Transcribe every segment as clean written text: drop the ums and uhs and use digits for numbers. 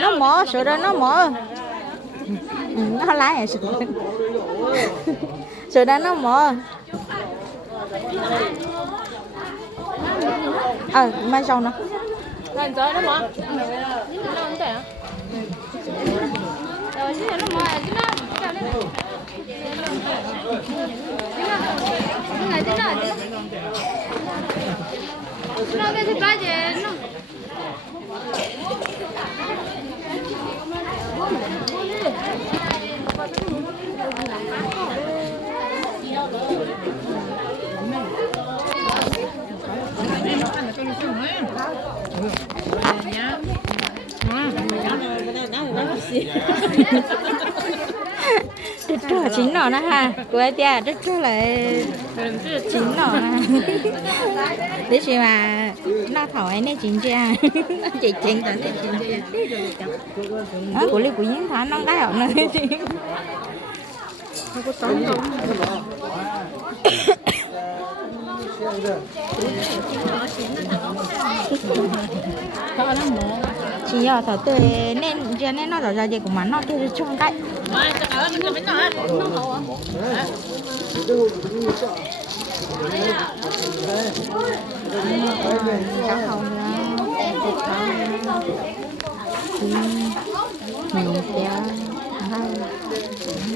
Nó mở sữa đó nó mở. Nó lái à sữa. Sữa đó nó mở. Mai sau nữa. Lên tới nó mở. Nó không thể hả? Rồi chứ nó mở chứ nó. Nó cái thứ ba gì nó. Rất là chín rồi đó ha, cô ấy tia rất là chín rồi. Thế chứ mà nó thổi này chín chưa? Nó chỉ chín tới này chín chưa? Đó, của Lý của Yến thả nó đá ở nơi chứ. Không có tốn đâu. Chị giờ thở tươi nên giờ nên nó ra gì của mà nó kêu chung cái. Cháu không nhiều xe hay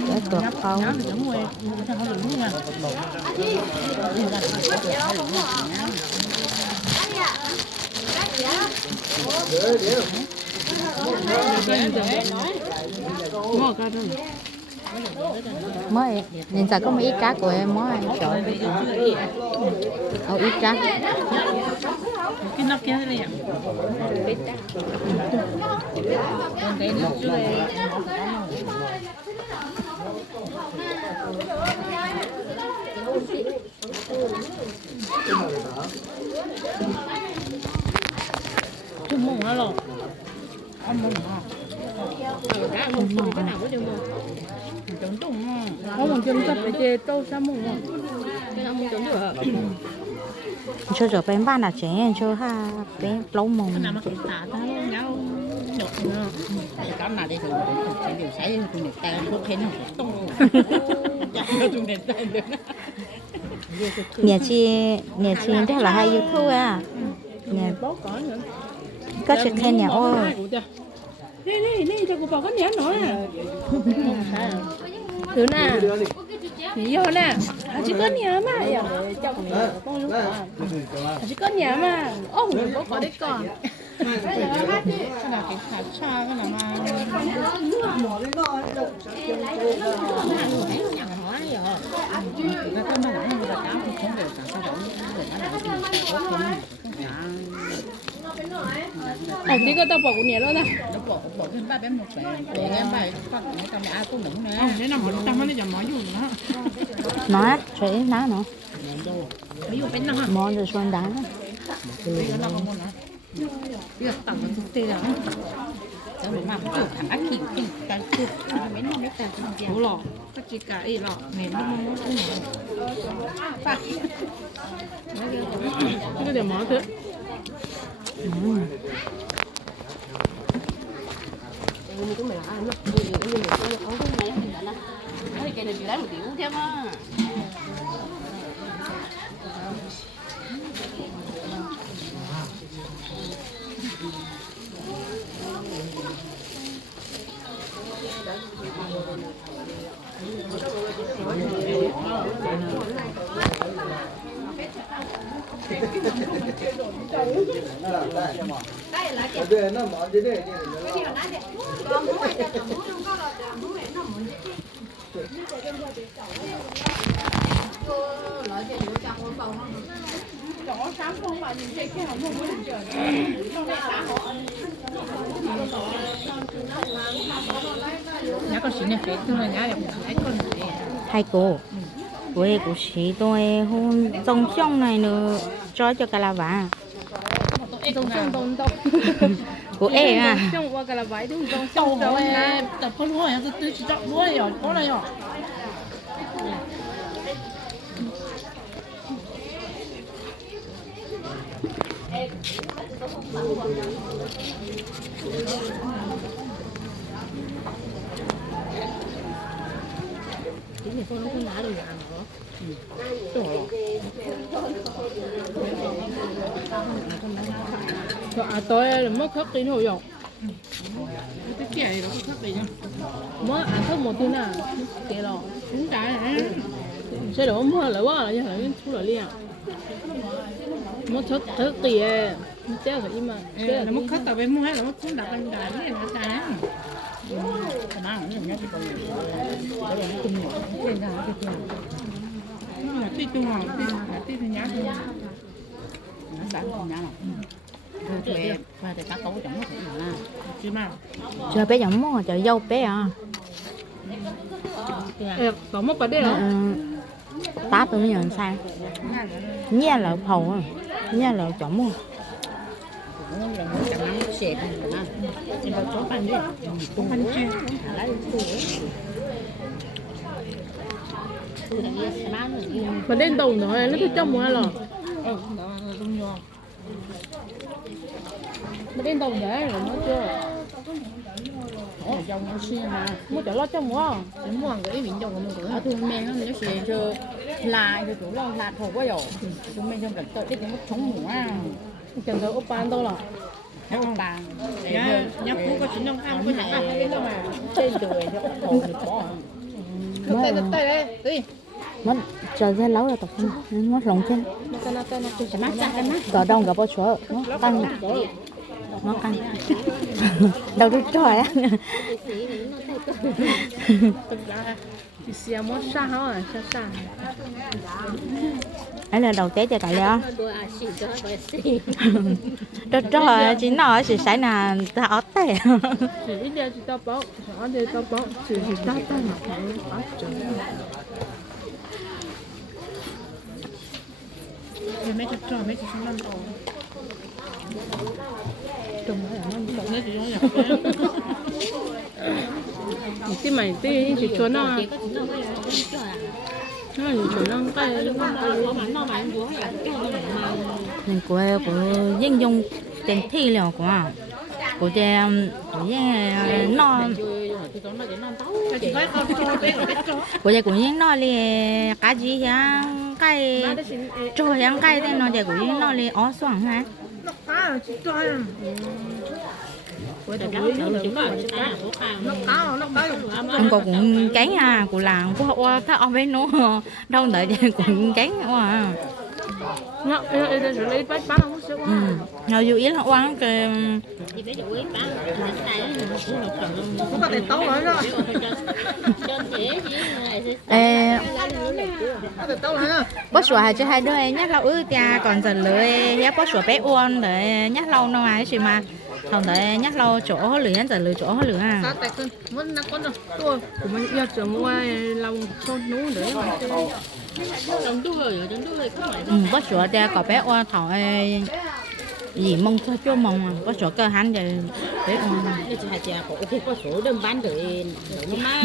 để cược không. Mới nhìn sao có mấy ít cá của em mới trời ít cá Cái nắp kia đây ạ. Trông mông hả lò? Ăn mông hả? Cá mông không cái nào cũng trông mông. Trông trông mà. Có một chân sắp để chê tô sa mông à. Cái nào mông trông được hả? cho giờ bên ban là trẻ cho ha bé lâu mông. Cái nào mà cái tả ta luôn nhau nhột nữa. Cái nào đây thì sẽ điều sấy tôi để tay không thấy nó to. Chắc là tôi để tay được. Nhà chi chắc là hay YouTube à. Nhà Bố có nữa. có sự khen nhà ôi. Nè cho cô bảo có nhớ nữa nè. Thứ nào? Nhiều nè. Chỉ có nhà mà. Chỉ có nhà mà. Ô, bố có đấy con. Cái nào cái khá xa cái nào mà. Chỉ có tao bỏ của nhẹ luôn nè. Nó bỏ thêm ba bên một bè. Để em bài con trong nhà ai cũng đừng nè. Để nào mình tăng nó giờ mỏi dùng nữa. Nói chơi ná nữa. Ví dụ bên nào hả? Món rồi xoan đá. Bây giờ nó không muốn nữa. Bây giờ tặng nó thực tế là cháu nó làm kiểu thằng ác khỉ khỉ tan cướp mấy nó mấy tan cướp lọ các chị cả ấy lọ nền nó không phải cái điểm món thứ mình cũng phải ăn nó không có mấy mình ăn nó cái này chỉ lấy một tí uống thêm á. Nhá con xin này phải tôi là nhá đẹp cái con này. Hai cô. Quê của chị tôi hôn trồng trong này nữa cho cả là vả. Của em à. Trong qua cả là vải đúng trong trong đâu em. Tập con hỏi tôi chỉ chọn mua rồi, có này rồi. Chỉ là con nó không đá được à nó. Tôi là mất khóc tin hồi rồi. Cái kia này nó khóc đi nha. Mất ăn khóc một tin à. Kệ rồi. Đúng cái này. Sẽ đổ mua lại quá là như là thu lại liền. Mất khóc tiền. Chết rồi im mà. Nó mất khóc tao phải mua hay là mất khóc đặt anh đài cái này nó ta. Nó ăn nó nhát cái con này. Cái này nó cũng nhỏ. Cái này cái kia. Nó là tí chung ngọt, tí nhát. Nó bán con nhát rồi. Thuê qua để cá cấu chẳng mất gì nào. Chứ mà. Chờ bé giống mà chờ dâu bé à. Có mất vào đây hả? Tá tôi mới nhận sang. Nha là hầu à. Nha là chỏng mà. Cũng là một trăm năm xẹp mà. Trên bao chó ăn đi. Cũng ăn chưa? Lấy mà đến đầu nó nó cứ trong mua rồi. Đó là trong nho. Mà đến đầu để rồi nó chưa. Ủa dòng nó xia mà. Mua chỗ lo trong mua. Chỉ mua cái miếng dòng của mình rồi. Thường men nó xia cho lại cho chủ lo lạt thổ quá rồi. Chúng mình trong cảnh tự đi cái mức chống mũ à. Chẳng thấy ốp ban đâu là. Ốp ban. Nhắc cũng có chuyện nông ăn có chẳng ăn cái đâu mà. Trên trời cho ốp thổ thì có. Tay đây, đi. Mất chờ ra lâu là tập không mất lòng chân có đông gặp bao số nó tăng nó ăn đâu đi trời á ấy là đầu té cho tại đó trời chỉ nói chỉ phải là ta ở tè chỉ đi chỉ tao bóc ở đây tao bóc chỉ tao tao mà mấy cái trò mấy cái không ăn tàu trồng cái nó trồng cái gì đó nhỉ cái mày cái chỉ cho nó chỉ nó cái mình của dân dung trên thi liệu của trên nó của đây cũng những nó li cá gì yang cái trôi yang cái đây nó đây cũng những nó li ó xoàng ha anh có cũng cánh à của làng của họถ้าเอาไปนู้đâu đợi thì cũng cánh à nó dù ý là oan cái cũng có thể tấu rồi đó bớt sủa cho hai đứa nhắc lâu ư cha còn giờ lưỡi nhắc bớt sủa bé uốn để nhắc lâu nó ai gì mà không để nhắc lâu chỗ lưỡi nhắc giờ lưỡi chỗ lưỡi à của mình giờ chờ mua lâu cho nú để mà bớt sủa cha có bé uốn thọ gì mong thôi chưa mong bớt sủa cơ hắn giờ bé uốn có số đơn bán rồi mà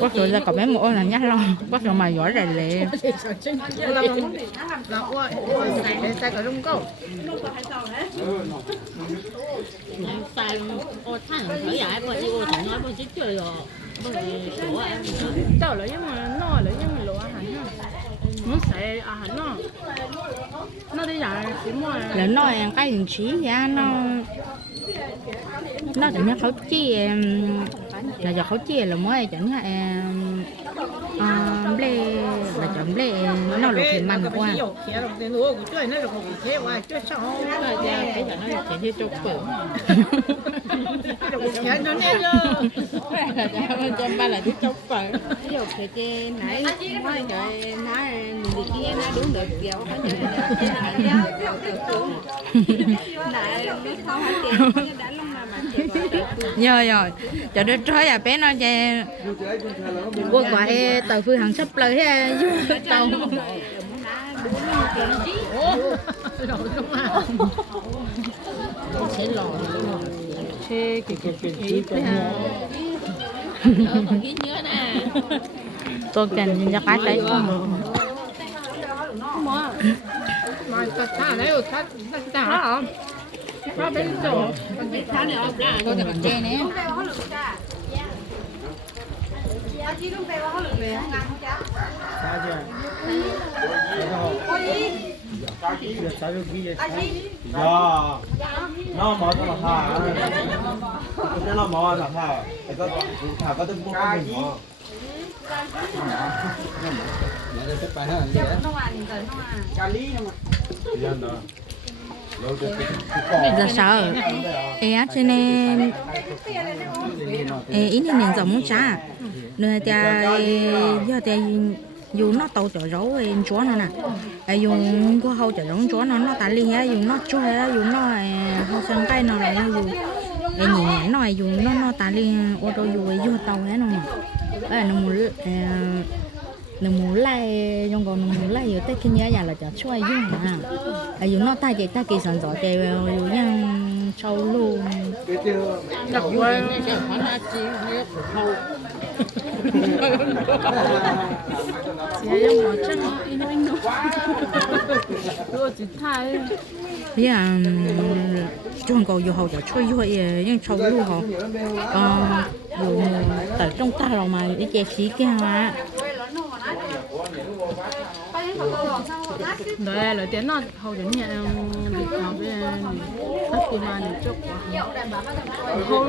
bớt sủa ra có bé một là nhắc lâu bớt sủa mà giỏi rồi lệ tại ô than khởi giải bọn chị ô than nói bọn chị chơi rồi đâu là nhưng mà nó là nhưng mà lộ hành muốn xài hành nó đi giải cũng mà là nói cái hình trí ra nó tự nhiên khẩu chi là giờ khẩu chi là mới chẳng hạn ble là chọn ble nó lục thì mạnh quá cái chụp bự nó nè cho ba là cái chụp bự nhiều cái trên nãy nói trời nói người kia nói đúng được giờ phải nhờ rồi cho đứa trói à bé nó chơi qua quả tàu phương hàng sắp lời thế tàu sẽ lò xe cái gì tôi cần cho cái đấy mà ta lấy 有他打好，他没走，他俩我这个这呢。Dạ, nó mở cho là thà, cái nó mở là thà, cái có thà có tính bút mình mở. giờ sợ á cho nên ý nên nên giống cha nơi ta giờ ta dùng nó tàu chở rấu em chúa nó nè dùng qua hậu chở rấu chúa nó tạt li á dùng nó chúa á dùng nó hậu sân cây nó lại dùng em nhìn nhẹ nó dùng nó tạt li ô tô dùng vô tàu hết nó nè nó muốn lại trong còn nó muốn lại ở tây kinh nhà là chở chuối dùng à dùng nó tay chỉ sản xuất để dùng nhang trâu luôn đặc quên để hỏi là chị hậu chị em bỏ chân nó tôi chỉ thay bây giờ trong cầu dù hậu chở chuối vô nhưng trâu luôn họ dùng tại trong ta rồi mà để che xí kia mà đấy là tiếng nó hậu đến nhà bị học với phát của mà chúc hậu